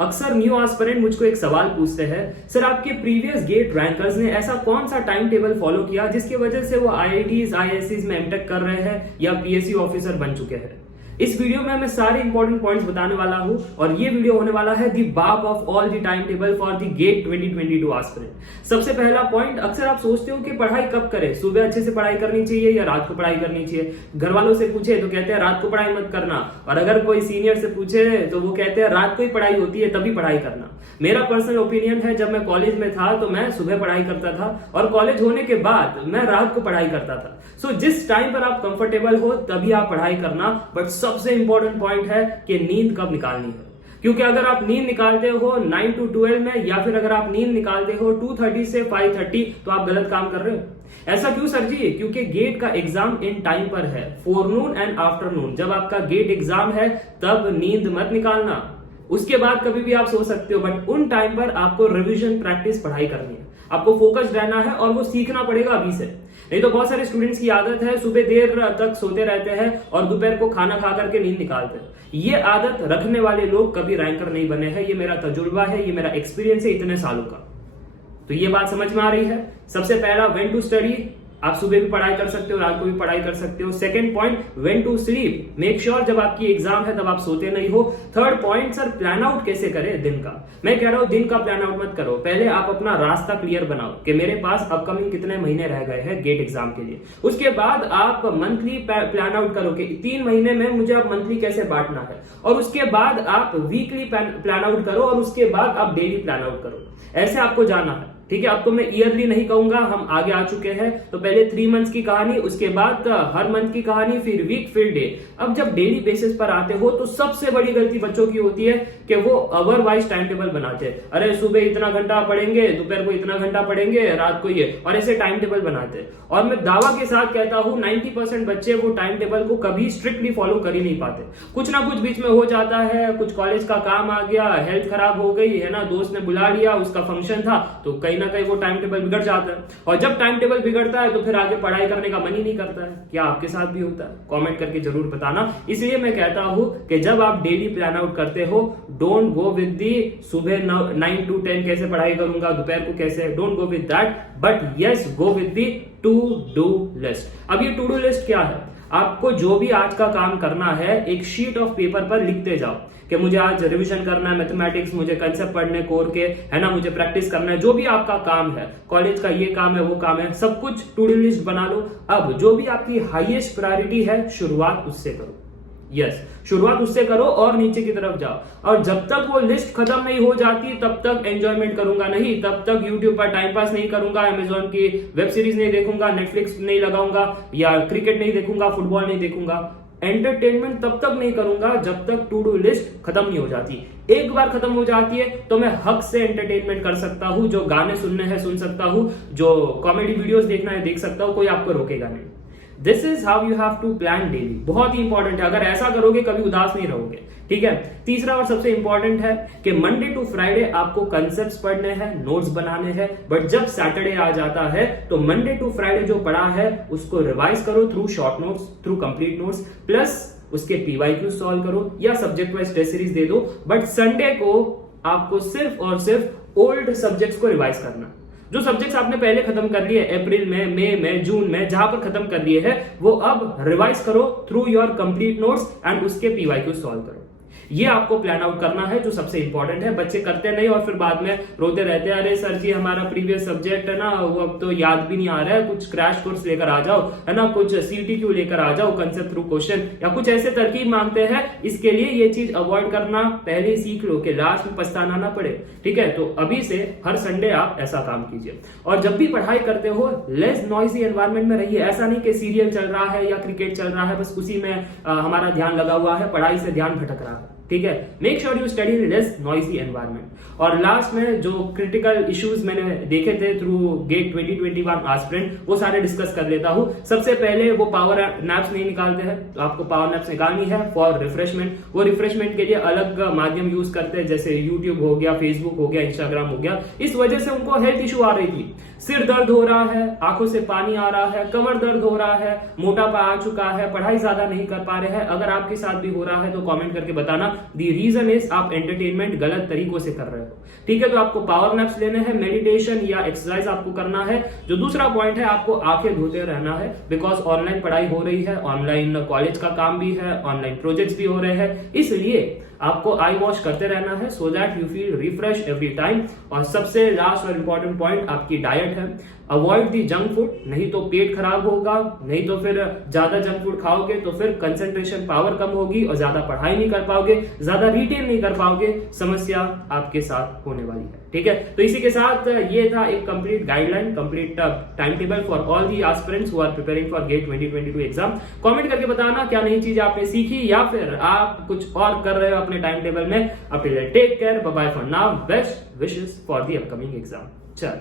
अक्सर new aspirant मुझको एक सवाल पूछते हैं, सर आपके प्रीवियस गेट रैंकर्स ने ऐसा कौन सा टाइम टेबल फॉलो किया जिसकी वजह से वो IITs IIScs में एमटेक कर रहे हैं या PSC ऑफिसर बन चुके हैं। इस वीडियो में मैं सारे इंपॉर्टेंट पॉइंट्स बताने वाला हूं और ये वीडियो होने वाला है दी बाप of all the time table for the GATE 2022 aspirant. सबसे पहला पॉइंट, अक्सर आप सोचते हो कि पढ़ाई कब करें, सुबह अच्छे से पढ़ाई करनी चाहिए या रात को पढ़ाई करनी चाहिए। घर वालों से पूछे तो कहते हैं रात को पढ़ाई मत करना, और अगर कोई सीनियर से पूछे तो वो कहते हैं रात को ही पढ़ाई होती है तभी पढ़ाई करना। मेरा पर्सनल ओपिनियन है, जब मैं कॉलेज में था तो मैं सुबह पढ़ाई करता था और कॉलेज होने के बाद मैं रात को पढ़ाई करता था। सो जिस टाइम पर आप कंफर्टेबल हो तभी आप पढ़ाई करना। बट सबसे इंपॉर्टेंट पॉइंट है कि नींद कब निकालनी है, क्योंकि अगर आप नींद निकालते हो 9 to 12 में, या फिर अगर आप नींद निकालते हो 2:30 से 5:30, तो आप गलत काम कर रहे हो। ऐसा क्यों सर जी? क्योंकि गेट का एग्जाम इन टाइम पर है, फोरनून एंड आफ्टरनून। जब आपका गेट एग्जाम है तब नींद मत निकालना, उसके बाद कभी भी आप सो सकते हो, बट उन टाइम पर आपको रिवीजन प्रैक्टिस पढ़ाई करनी है, आपको फोकस रहना है और वो सीखना पड़ेगा अभी से। नहीं तो बहुत सारे स्टूडेंट्स की आदत है सुबह देर तक सोते रहते हैं और दोपहर को खाना खा करके नींद निकालते हैं। ये आदत रखने वाले लोग कभी रैंकर नहीं बने हैं। ये मेरा तजुर्बा है, ये मेरा एक्सपीरियंस है इतने सालों का। तो ये बात समझ में आ रही है। सबसे पहला, व्हेन टू स्टडी। आप सुबह भी पढ़ाई कर सकते हो, रात को भी पढ़ाई कर सकते हो। Second point, when to sleep. Make sure जब आपकी एग्जाम है तब आप सोते नहीं हो। Third point, sir plan out कैसे करें दिन का। मैं कह रहा हूं दिन का प्लान आउट मत करो, पहले आप अपना रास्ता क्लियर बनाओ कि मेरे पास अपकमिंग कितने महीने रह गए हैं गेट एग्जाम के लिए। उसके बाद आप मंथली प्लान आउट करो कि 3 महीने में मुझे अब मंथली कैसे बांटना है, और उसके बाद आप वीकली प्लान आउट करो, और उसके बाद आप डेली प्लान आउट करो। ऐसे आपको जाना है, ठीक है। अब तो मैं ईयरली नहीं कहूंगा, हम आगे आ चुके हैं। तो पहले 3 मंथ्स की कहानी, उसके बाद हर मंथ की कहानी, फिर वीक, फिर डे। अब जब डेली बेसिस पर आते हो तो सबसे बड़ी गलती बच्चों की होती है कि वो अवर वाइज टाइम टेबल बनाते हैं। अरे सुबह इतना घंटा पढ़ेंगे, दोपहर को इतना घंटा पढ़ेंगे, रात को ये, और ऐसे टाइम टेबल बनाते हैं। और मैं दावा के साथ कहता हूं 90% बच्चे वो टाइम टेबल को कभी स्ट्रिक्टली फॉलो कर ही नहीं पाते। कुछ ना कुछ बीच में हो जाता है, कुछ कॉलेज का काम आ गया, हेल्थ खराब हो गई है ना, दोस्त ने बुला लिया, उसका फंक्शन था, तो कहीं ना कहीं वो टाइम टेबल बिगड़ जाता है। और जब टाइम टेबल बिगड़ता है तो फिर आगे पढ़ाई करने का मन ही नहीं करता है। क्या आपके साथ भी होता है? कमेंट करके जरूर बताना। इसलिए मैं कहता हूं कि जब आप डेली प्लान आउट करते हो, डोंट गो विद दी सुबह 9 to 10 कैसे पढ़ाई करूंगा, दोपहर को कैसे, don't go with that, but yes go with the to do list. अब ये टू डू लिस्ट क्या है? आपको जो भी आज का काम करना है एक शीट ऑफ पेपर पर लिखते जाओ कि मुझे आज रिवीजन करना है मैथमेटिक्स, मुझे कंसेप्ट पढ़ने कोर के, है ना, मुझे प्रैक्टिस करना है। जो भी आपका काम है, कॉलेज का ये काम है, वो काम है, सब कुछ टू डू लिस्ट बना लो। अब जो भी आपकी हाईएस्ट प्रायोरिटी है, शुरुआत उससे करो। यस, शुरुआत उससे करो और नीचे की तरफ जाओ। और जब तक वो लिस्ट खत्म नहीं हो जाती तब तक एंजॉयमेंट करूंगा नहीं, तब तक यूट्यूब पर टाइम पास नहीं करूंगा, अमेजॉन की वेब सीरीज नहीं देखूंगा, नेटफ्लिक्स नहीं लगाऊंगा, या क्रिकेट नहीं देखूंगा, फुटबॉल नहीं देखूंगा। एंटरटेनमेंट तब तक नहीं करूंगा जब तक टू डू लिस्ट खत्म नहीं हो जाती। एक बार खत्म हो जाती है तो मैं हक से एंटरटेनमेंट कर सकता हूं, जो गाने सुनने हैं सुन सकता हूं, जो कॉमेडी वीडियोस देखना है देख सकता हूं, कोई आपको रोकेगा नहीं। This is how you have to plan daily. बहुत ही इंपॉर्टेंट है, अगर ऐसा करोगे कभी उदास नहीं रहोगे, ठीक है। तीसरा और सबसे इंपॉर्टेंट है कि मंडे टू फ्राइडे आपको कंसेप्ट्स पढ़ने हैं, नोट्स बनाने हैं, बट जब सैटरडे आ जाता है तो मंडे टू फ्राइडे जो पढ़ा है उसको रिवाइज करो through short notes, through complete notes, plus उसके PYQ सॉल्व करो या सब्जेक्ट वाइज टेस्ट सीरीज दे दो। बट संडे को आपको सिर्फ और सिर्फ ओल्ड सब्जेक्ट्स को रिवाइज करना। जो सब्जेक्ट्स आपने पहले खत्म कर लिए अप्रैल में, मई में, जून में, जहां पर खत्म कर लिए हैं, वो अब रिवाइज करो through your complete notes and उसके PYQ सॉल्व करो। ये आपको प्लान आउट करना है, जो सबसे इंपॉर्टेंट है। बच्चे करते नहीं और फिर बाद में रोते रहते हैं, अरे सर जी हमारा प्रीवियस सब्जेक्ट है ना, वो अब तो याद भी नहीं आ रहा है, कुछ क्रैश कोर्स लेकर आ जाओ, है ना, कुछ CTQ लेकर आ जाओ, कंसेप्ट थ्रू क्वेश्चन, या कुछ ऐसे तरकीब मांगते हैं। इसके लिए ये चीज अवॉइड करना पहले ही सीख लो कि लास्ट में पछताना ना पड़े, ठीक है। तो अभी से हर संडे आप ऐसा काम कीजिए। और जब भी पढ़ाई करते हो लेस नॉइजी एनवायरमेंट में रहिए। ऐसा नहीं कि सीरियल चल रहा है या क्रिकेट चल रहा है, बस उसी में हमारा ध्यान लगा हुआ है, पढ़ाई से ध्यान भटक रहा है, ठीक है। Make sure you study in less noisy environment. और लास्ट में जो क्रिटिकल इश्यूज मैंने देखे थे थ्रू गेट 2021 एस्पिरेंट, वो सारे डिस्कस कर लेता हूं। सबसे पहले वो पावर नैप्स नहीं निकालते हैं, तो आपको पावर नैप्स निकालनी है फॉर रिफ्रेशमेंट। वो रिफ्रेशमेंट के लिए अलग माध्यम यूज करते हैं, जैसे यूट्यूब हो गया, फेसबुक हो गया, इंस्टाग्राम हो गया। इस वजह से उनको हेल्थ इशू आ रही थी, सिर दर्द हो रहा है, आंखों से पानी आ रहा है, कमर दर्द हो रहा है, मोटापा आ चुका है, पढ़ाई ज्यादा नहीं कर पा रहे हैं। अगर आपके साथ भी हो रहा है तो कमेंट करके बताना। द रीजन इज आप एंटरटेनमेंट गलत तरीकों से कर रहे हो। ठीक है, तो आपको पावर नैप्स लेने हैं, मेडिटेशन या एक्सरसाइज आपको करना है। जो दूसरा पॉइंट है, आपको आंखें धोते रहना है, बिकॉज ऑनलाइन पढ़ाई हो रही है, ऑनलाइन कॉलेज का काम भी है, ऑनलाइन प्रोजेक्ट्स भी हो रहे हैं, इसलिए आपको आई वॉश करते रहना है so that you feel refresh every time. और सबसे लास्ट और इंपॉर्टेंट पॉइंट आपकी डाइट है। अवॉइड दी जंक फूड, नहीं तो पेट खराब होगा, नहीं तो फिर ज्यादा जंक फूड खाओगे तो फिर कंसंट्रेशन पावर कम होगी और ज्यादा पढ़ाई नहीं कर पाओगे, ज्यादा रिटेन नहीं कर पाओगे, समस्या आपके साथ होने वाली है। ठीक है, तो इसी के साथ ये था एक complete guideline, complete time table for all the aspirants who are preparing for GATE 2022 exam. Comment करके बताना क्या नई चीज आपने सीखी या फिर आप कुछ और कर रहे हो अपने टाइम टेबल में। Take care, bye bye for now, best wishes for the upcoming exam. चल।